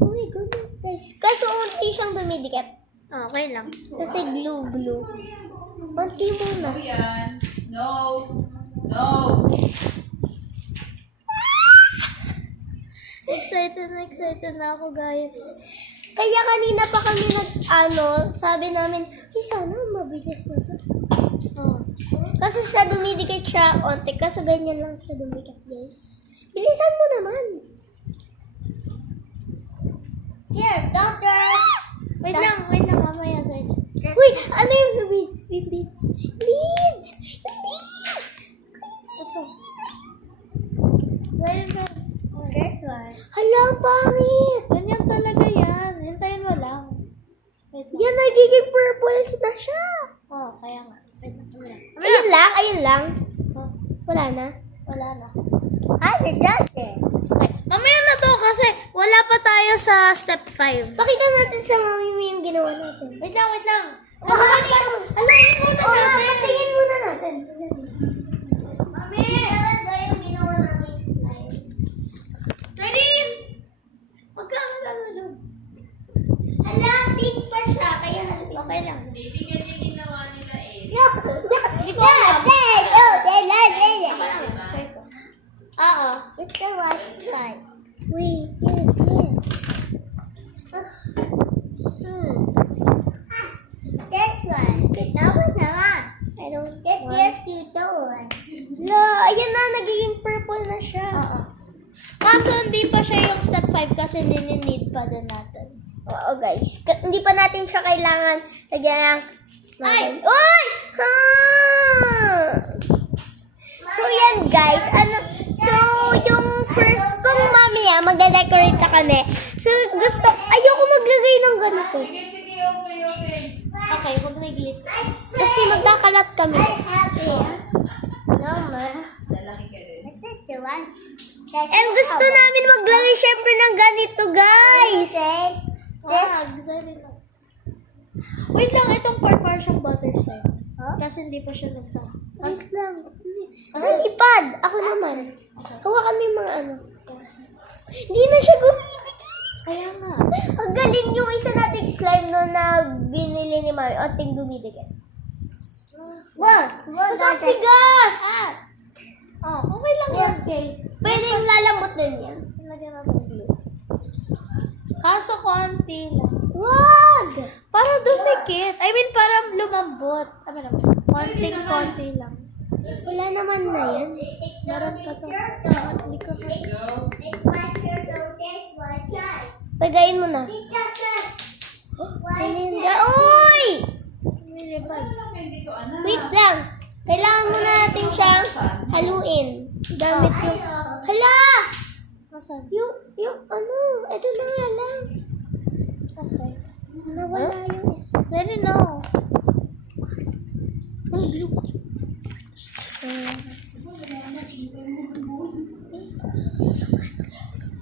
Oh my goodness, guys. Kaso unti siyang dumidikit. Okay lang. Kasi glue. Unti muna. No yan. No. Excited na ako, guys. Kaya kanina pa kami sabi namin, ay sana mabilis na to. Kaso siya dumidikit siya, onti. Kaso ganyan lang siya dumidikit, guys. Bilisan mo naman. Here, doctor. Wait lang, mamaya sa'yo. Uy, ano yung beads? Beads! Ito. Wait. This one. Hala, ang pangit! Ganyan talaga yan. Hintayin mo lang. Wait lang. Yan, nagiging purple na siya. Oh, kaya nga. Wait lang. Ayun lang. Oh, Wala na. wala na. I did it. Okay. Mamaya na to kasi wala pa tayo sa step 5. Pakita natin sa mami mo yung ginawa natin. Wait lang. Alayin muna natin. Patingin muna natin. Mami! Talaga yung ginawa namin slime. Zarin! Huwag ka magano. Ala, pink pa siya. Kaya halipin. Okay lang. Baby, kasi ginawa nila eh. Hindi ko alam. Oo. It's the last time. Wait, yes. This one. That was a lot. I don't This your cute one. La, ayan na, nagiging purple na siya. Oo. Kaso hindi pa siya yung step 5 kasi need pa din natin. Oo, guys. Hindi pa natin siya kailangan lagyan ng... Ay! Uy! Ha! So, yan, guys. So, yung first, kung mami magde-decorate na kami. So, ayoko maglagay ng ganito. Sige, okay. Okay, huwag na glitter. Kasi magkakalat kami. Happy. No, ma. Lalaki ka rin. This is the one. And gusto namin maglagay syempre ng ganito, guys. Wag, Zarin. Wait lang, itong par siyang butter slime. Huh? Kasi hindi pa siya nagta. Wait lang. Lipad. Ako naman. Hawakan mo yung mga ano. Hindi na siya gumibigay. Kaya nga. Ang galing yung isa nating slime no na binili ni Mami. Onting dumidikit. What? What Mas ang does it? tigas! Oh, okay lang yan. Okay. Pwede yung lalambot din yan. Lagyan natin glue. Kaso konti lang. Wag! Para dumikit. I mean, para lumambot. Tama naman. Konting-konti lang. Wala naman na yan. Meron pa to. Hindi ko pa. It's my turn to take one shot. Pagayin mo na. It's just a... Paninda. Uy! Nilibay. Hindi ko anak. Wait lang. Kailangan muna natin siyang haluin. Gamit yung... Hala! Nasaan? Yung ano, ito na nga lang. Okay. Nawala yung isa. Let it know.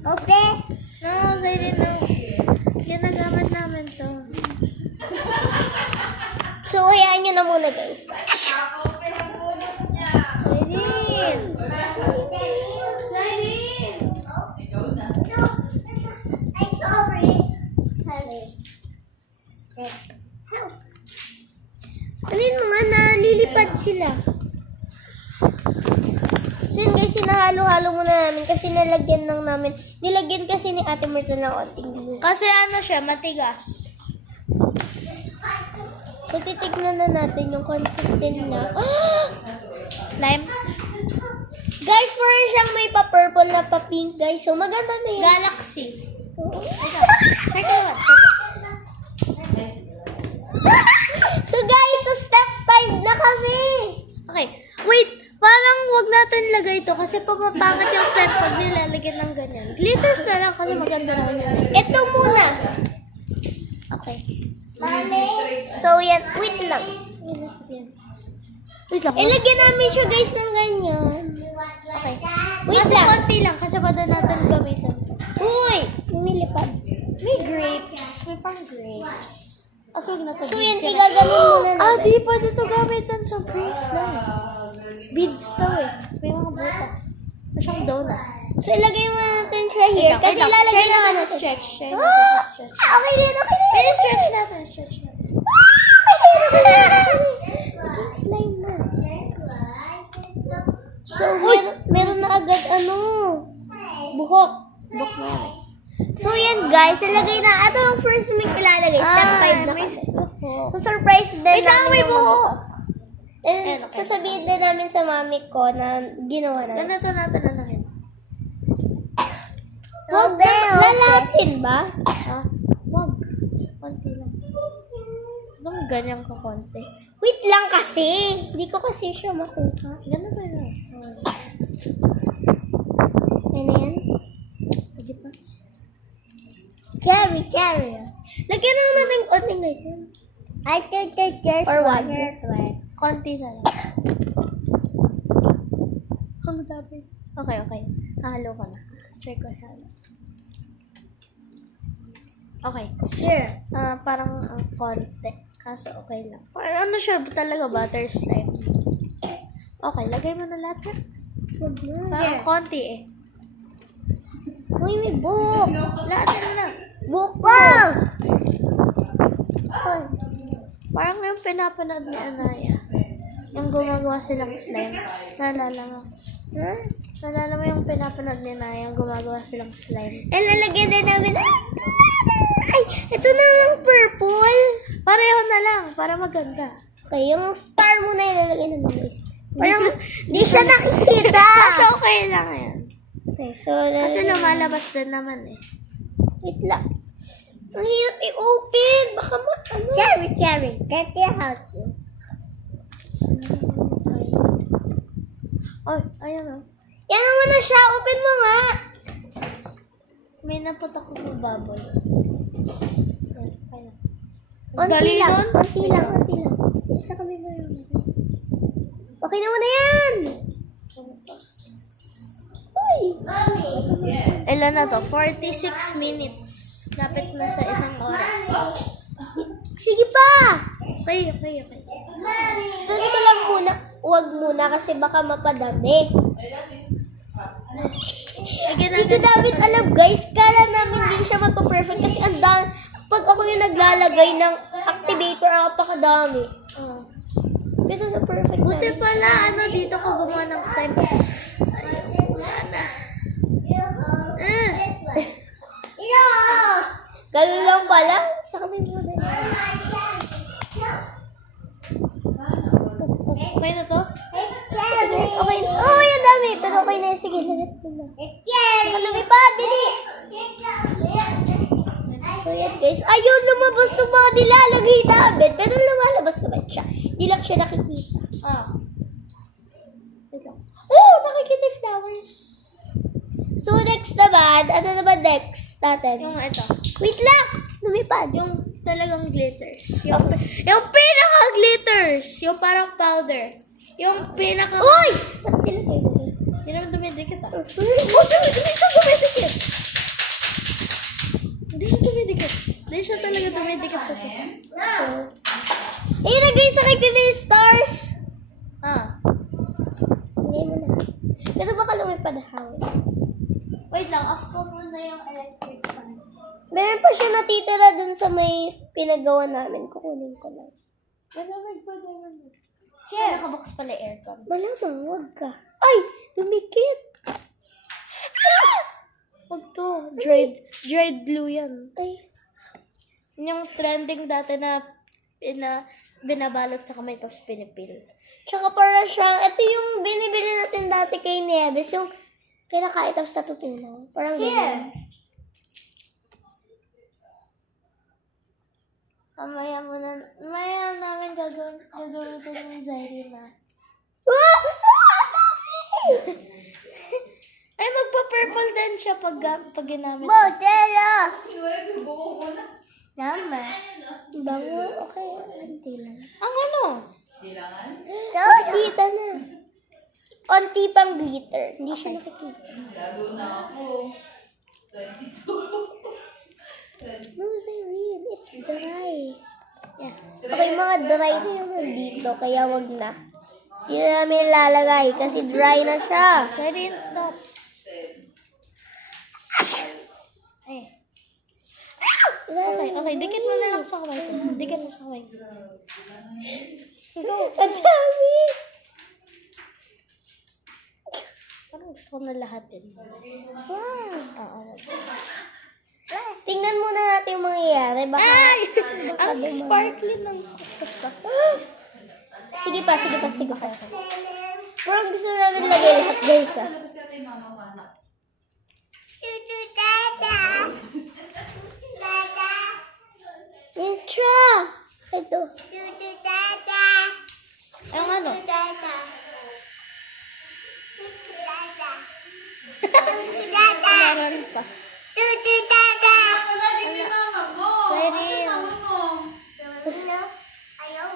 Okay. No, Zayn, no. Ginagamit namin to. So, hayaan nyo na muna, guys. Zayn! Zayn! Ikaw na. I'm sorry. Sorry. Help. Alin mo nga, nalilipad sila. So yun guys, sinahalo-halo muna namin kasi nilagyan kasi ni Ate Myrtle ng onting glue. Kasi ano siya, matigas. So titignan na natin yung consistent na. Slime? Guys, parang siyang may pa-purple na pa-pink guys. So maganda na yun. Galaxy. So guys, so step 5 na kami. Okay, wait. Parang wag natin lagay ito kasi papapangit yung slime pag nilalagyan ng ganyan. Glitters na lang kasi maganda naman yan. Ito muna. Okay. So yan, wait lang. Wait lang. Ilagyan namin siya guys ng ganyan. Okay. Wait Kasi lang. konti lang kasi pwede natin gamitin. Uy! Lumilipad. May grapes. May pang grapes. Kasi wag na to. So yan, beads yan. igaganon muna Ah, natin. di pwede to gamitin sa bracelet. Beads to eh. May mga butas. Ito siyang donut. So ilagay mo natin siya here. Kasi ilalagay Try naman natin natin. stretch. Try natin stretch. Okay din, okay din. Pwede stretch natin. Stretch natin. Naging slime na. This one. So, meron na agad buhok. Book na yan. So yan guys, ilagay na. Ito yung first may ilalagay. Step 5 na may kasi. buhok. So surprise din Wait lang, namin may yung buhok. mga- And Ayan, okay. sasabihin din namin sa mami ko na ginawa na. Ganito natin ano yun. Huwag na, lalatin ba? Ah, wag. Konti lang. Anong ganyan ka konti? Wait lang kasi. Hindi ko kasi siya makuha. Ganito yun. Ano na yan? Sige pa. Cherry. Lagyan na natin konting ganyan. I think that this Or one one. is one. Konti na lang. Ang dami. Okay. Halo ko na. Try ko halo. Okay. Sure. Parang konti. Kaso okay lang. Ano siya talaga, butter slime. Okay, lagay mo na lahat ha. Parang konti eh. Uy, may book. Lahat mo na. Book wow! Parang yung pinapanood ni Anaya. Yung gumagawa silang slime. Naalala mo? Ha? Naalala mo yung pinapanood ni Anaya, yung gumagawa silang slime. And lalagyan din namin. Ay, ito na lang purple. Pareho na lang, para maganda. Okay, yung star muna ilalagay namin guys. Parang di siya nakikita. Kasi okay lang yan. Okay, so Kasi lumalabas din naman eh. wait lang. Ang hirap i-open. Baka ano? Cherry. Let me help you. Oh, ayun o. Yan naman na siya. Open mo nga. May naputak ko ng bubble. Konti Dali lang. nun? Konti lang. Isa kami mo lang. Okay naman na yan. Uy. Ilan na to? 46 minutes. Lapit na sa isang oras. Sige pa. Okay. Dali ko lang muna. Huwag muna kasi baka mapadami. Hindi ko namin alam guys. Kala namin hindi siya magpa-perfect kasi ang dami. Pag ako yung naglalagay ng activator, ang napakadami. Pero na perfect Buti na. pala, dito ko gumawa ng slime. Ayaw, wala na. Ganun lang pala. Sa kami muna. Okay na to? Okay. Oh, yung dami. Pero okay na yun. Sige, lagat mo na. Baka lumipad, bili. So yan guys. Ayun, lumabas ng mga nilalagay namin. Pero lumalabas naman siya. Hindi lang siya nakikita. Wait lang. Oh, nakikita yung flowers. So next naman, ano naman next natin? Yung ito. Wait lang! Lumipad. Yung talagang glitters. Yung pinaka-glitters. Yung parang powder. Yung pinaka... Uy! Ba't nilagay mo yun? Hindi naman dumidikit ah. Hindi siya dumidikit. Hindi siya talaga dumidikit sa sofa. Ayun na guys, nakikita yung stars. Hindi mo na. Pero baka lumipad na hawin. Wait lang, off ko muna yung electric fan. Meron pa siya natitira dun sa may pinagawa namin. Kukunin ko lang. Malamig pa naman. Share! Nakabox pala yung aircon. Malamang, wag ka. Ay! Dumikit! Huwag to. Dried glue yan. Ay. Yun yung trending dati na binabalot sa kamay tapos pinipil. Tsaka para siyang, ito yung binibili natin dati kay Nieves. Yung kinakain tapos natutunaw. Parang ganyan. Mamaya namin gagawin ito ng Zyrina. Wow! Ay, magpa-purple din siya pag ginamit. Modelo! Nama. Bango, okay. Konti lang. Ang ano? Nakikita na. Konti pang glitter. Hindi siya nakikita. No, Zyrene. It's dry. Yeah. Okay, mga dry na yun nandito. Kaya wag na. Hindi na namin lalagay kasi dry na siya. Zyrene, stop. Ay. Okay. Dikit mo na lang sa kamay ko. Dikit mo sa kamay ko. Ang dami! Parang gusto ko na lahat din. Wow! Oo. Tingnan muna natin yung mangyayari. Baka, Ay! baka Ang sparkly ng Sige pa. Pero gusto namin lagay lahat, guys. Intra! Ito. Ang ano? Meron pa.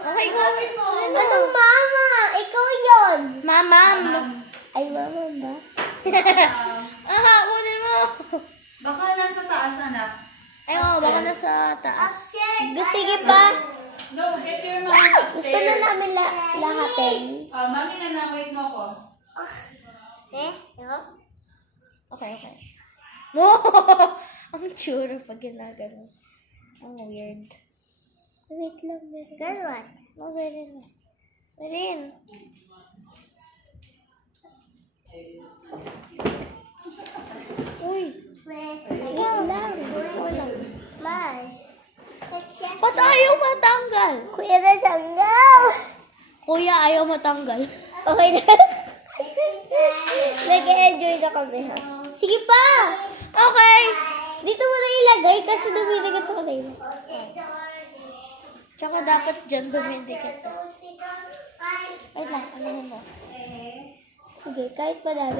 Okay, gawin mo. Anong mama? Ikaw yon. Mamam. Ay, mama ba? Kunin mo. Baka nasa taas, anak. Ay, baka nasa taas. Sige pa. No, get your mommy upstairs. Gusto na namin lahatin. Mami na lang, wait mo ko. Okay. No! Ang tsura pag ginagano. Ang weird. Wait lang. Then what? No, Zarin. Uy! Wait lang. Ba't lang. ayaw matanggal? Kuya Rasanggal! Kuya, ayaw matanggal. Okay na. Nag-enjoy na kami ha. Sige pa! Okay! Dito mo na ilagay kasi dumidagat sa kanila. Tsaka dapat dyan dumidikit. Wait lang, ano mo? Sige, kahit madami.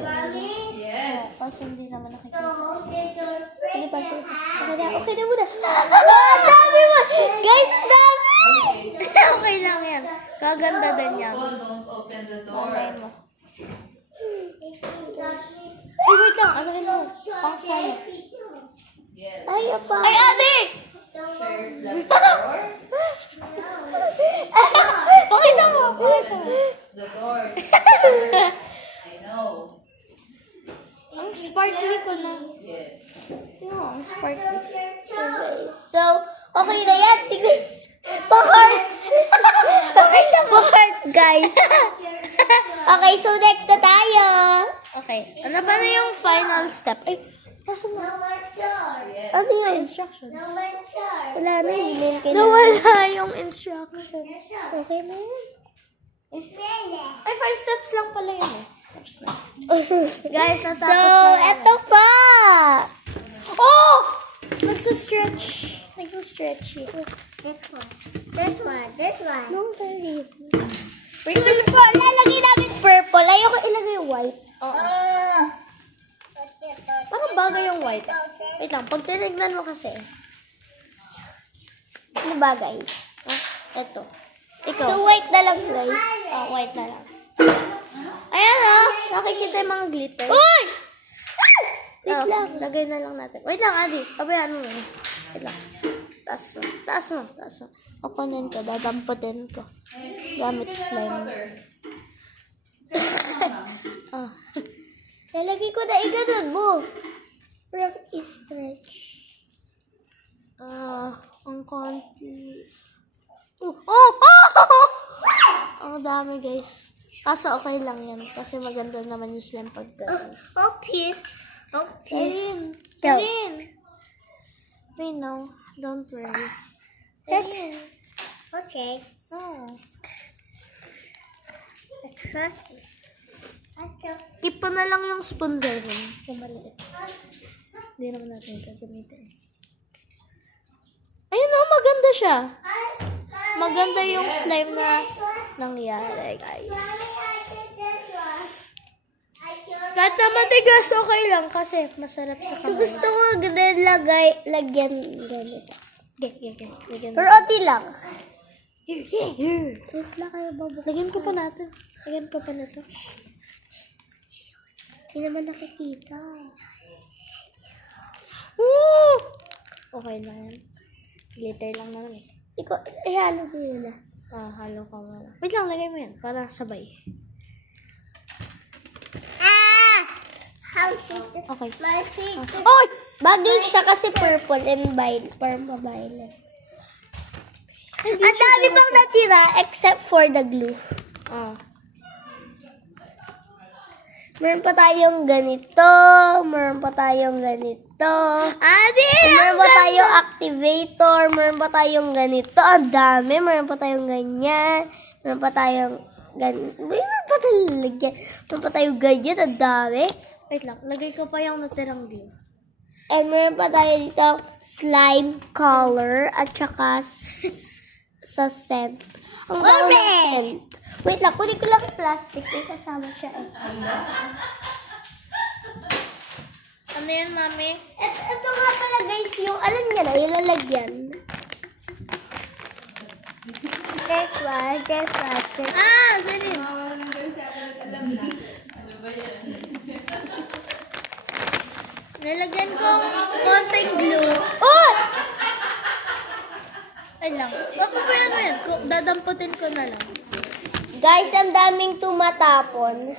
Yes. Kasi hindi naman nakikita. Sige pa, sige pa. Okay na muna. Ah, dami mo! Guys, dami! Okay lang yan. Kaganda din yan. Don't open the door. Okay mo. Ay, wait lang. Ano mo? Pang sa'yo. Yes. Ay, apa. Ay, ate! Share the door. Pakita mo. The door. I know. Ang sparkly ko na. Yes. Yung, ang sparkly. So, okay na yan. Tignan. Pa-heart. Okay na pa-heart, guys. Okay, so next na tayo. Okay. Ano ba na yung final step? Ay, kaso na. Yes. Ano yun? Instructions. Wala na, hindi ko na. Nawala yung instructions. Okay na yan. Ay, 5 steps lang pala yun eh. Steps na. Guys, So, natapos na yan. eto pa. Oh! Nagsa-stretch. Nag-stretchy. This one. No, sorry. Wait, Lalagay namin purple. Ayoko ilagay white. Oo. Parang bagay yung white. Wait lang, pag tinignan mo kasi. Ano bagay? Eto. Ikaw. So, white na lang, guys. White na lang. Ayan nakikita yung mga glitter. Uy! Wait lang. Lagay na lang natin. Wait lang, Adi. Pabayaan mo muna. Wait lang. Taas mo. Kukunin ko, dadamputin ko. Gamit slime. Lalagay ko na iganon mo. Parang stretch. Ang konti. Ang dami, guys. Kaso okay lang yan. Kasi maganda naman yung slime pagka. Okay. Celine. Go. Wait now. Don't worry. Okay. Oh. Okay. Keep ko na lang yung spoon dyan. Kung maliit. Hindi naman natin gagamitin. Ayun o, maganda siya. Maganda yung slime na nangyari, guys. Kahit na matigas, okay lang kasi masarap sa So, kamay. gusto ko lagyan ganito. Lagyan Pero okay lang. Here. Wala kayo babo. Lagyan ko pa natin. Lagyan ko pa na to. Hindi naman nakikita. Woo! Okay lang yan. Glitter lang naman eh. Ihalo mo yun na. Halo ka muna. Wait lang, lagay mo yan. Para sabay. How sweet. Okay. My feet. Oy! Bagay siya kasi purple and parang violet. Ang dami pang natira except for the glue. Meron pa tayong ganito. Meron pa tayong ganito. Adi! Meron pa tayong activator. Meron pa tayong ganito. Ang dami. Meron pa tayong ganyan. Meron pa tayong ganyan. Meron pa tayong lagyan. Meron pa tayong ganyan. Ang dami. Wait lang, lagay ko pa yung natirang glue. And meron pa tayo dito slime color at saka sa scent. Ang bango ng scent. Wait lang, kunin ko lang yung plastic. May kasama siya eh. Ano yan, mami? Ito nga pala guys, yung alam niya na, yung lalagyan. This one. Sorry. Nilagyan ko konting glue. Oh! Ay lang. Papabayaan mo yan. Dadamputin ko na lang. Guys, ang daming tumatapon.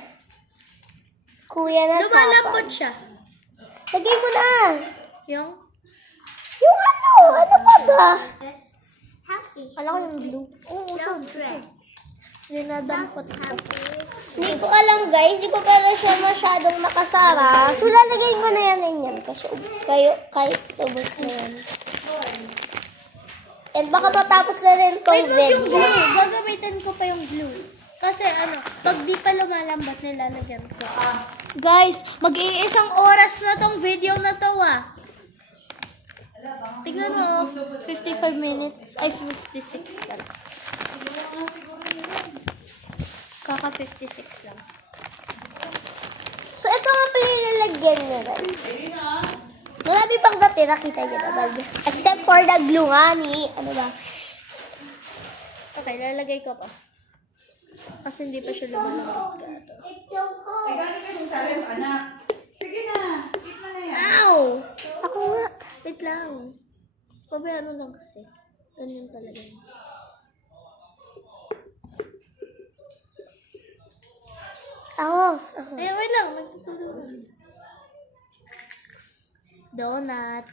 Kuya na Lumalambot siya. Lagay mo na. Yung? Yung ano? Ano pa ba? Happy. Alam ko yung blue. Oo, No dress. Dinadampot ko. Hindi ko alam guys. Hindi ko pala siya masyadong nakasara. So, lalagay ko na yan. Kasi kahit ubos na yan. And baka matapos na rin Wait, tong wag yung video. blue. Gagamitin ko pa yung blue. Kasi ano, pag di pa lumalambat, nilalagyan ko. Guys, mag-iisang oras na tong video na to Tingnan mo, 55 minutes. Ay, 56 lang. Kaka 56 lang. So, ito nga pala yung lalagyan niya rin. Marami pang natira, kita niyo naman. Except for the glue nga ni, ano ba? Okay, lalagay ko pa. Kasi hindi pa siya lumalambat. Ay, galing kasi sa ref, anak. Sige na. Eat mo na yan. Ow! Ako nga. Wait lang. Pabayaan lang kasi. Ganyan talaga. Ako. Ay, wait lang. Nagtutulungan. Donut.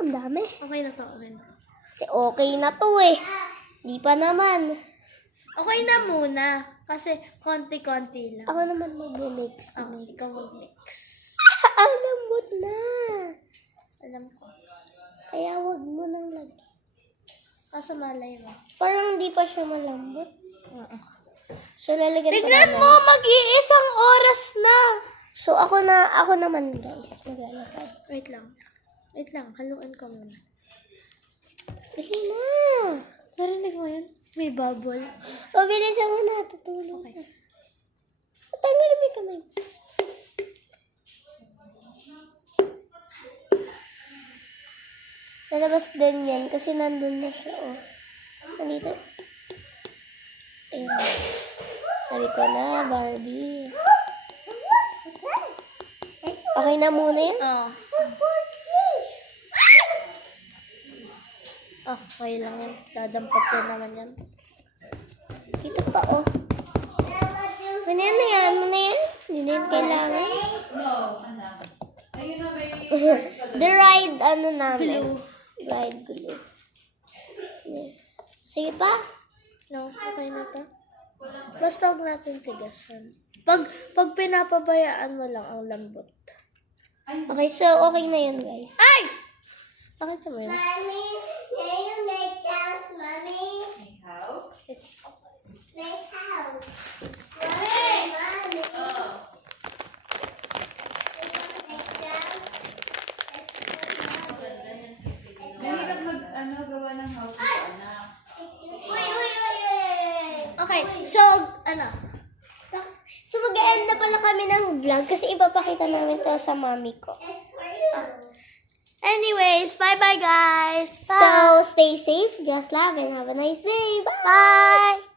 Ang dami. Okay na to. Okay na. Kasi okay na to eh. Di pa naman. Okay na muna. Kasi konti-konti lang. Ako naman mag-mix. Ikaw mag-mix. Ang lambot na. Alam ko. Kaya wag mo nang lagyan. Kaso malay mo. Parang di pa siya malambot. Oo. So, lalagyan ko Tignan naman. mo, mag-iisang oras na. So, ako naman guys. Maglalakad. Wait lang. Wait lang, haluan ka muna. Dali na. Narinig mo yun? May bubble. O, bilisan mo na. Tutulog Okay. na. Tanggal mo yung kamay. Lalabas din yan kasi nandun na siya. Oh. Nandito. Ayun. Sabi ko na, Barbie. Okay na muna yan? Oo. Okay lang yan. Dadampat ko naman yan. Dito pa, oh. Ano yan na yan? Ano na yan? Hindi na yan kailangan. No, anak. Ayun na may first ka doon. The ride, ano namin? Glue. Ride glue. Yeah. Sige pa. No, okay na to. Basta huwag natin tigasan. Pag pinapabayaan mo lang ang lambot. Okay, so okay na yun, guys. Ay! Bakit mo yun? Mommy, can you make house, mommy? May house. Make house. Mommy, mommy. Mahirap gawa ng house dito, anak. Okay, so, ano? So mag-end na pala kami ng vlog kasi ipapakita namin to sa mami ko. Anyways, bye-bye guys! So stay safe, just love, and have a nice day. Bye! Bye!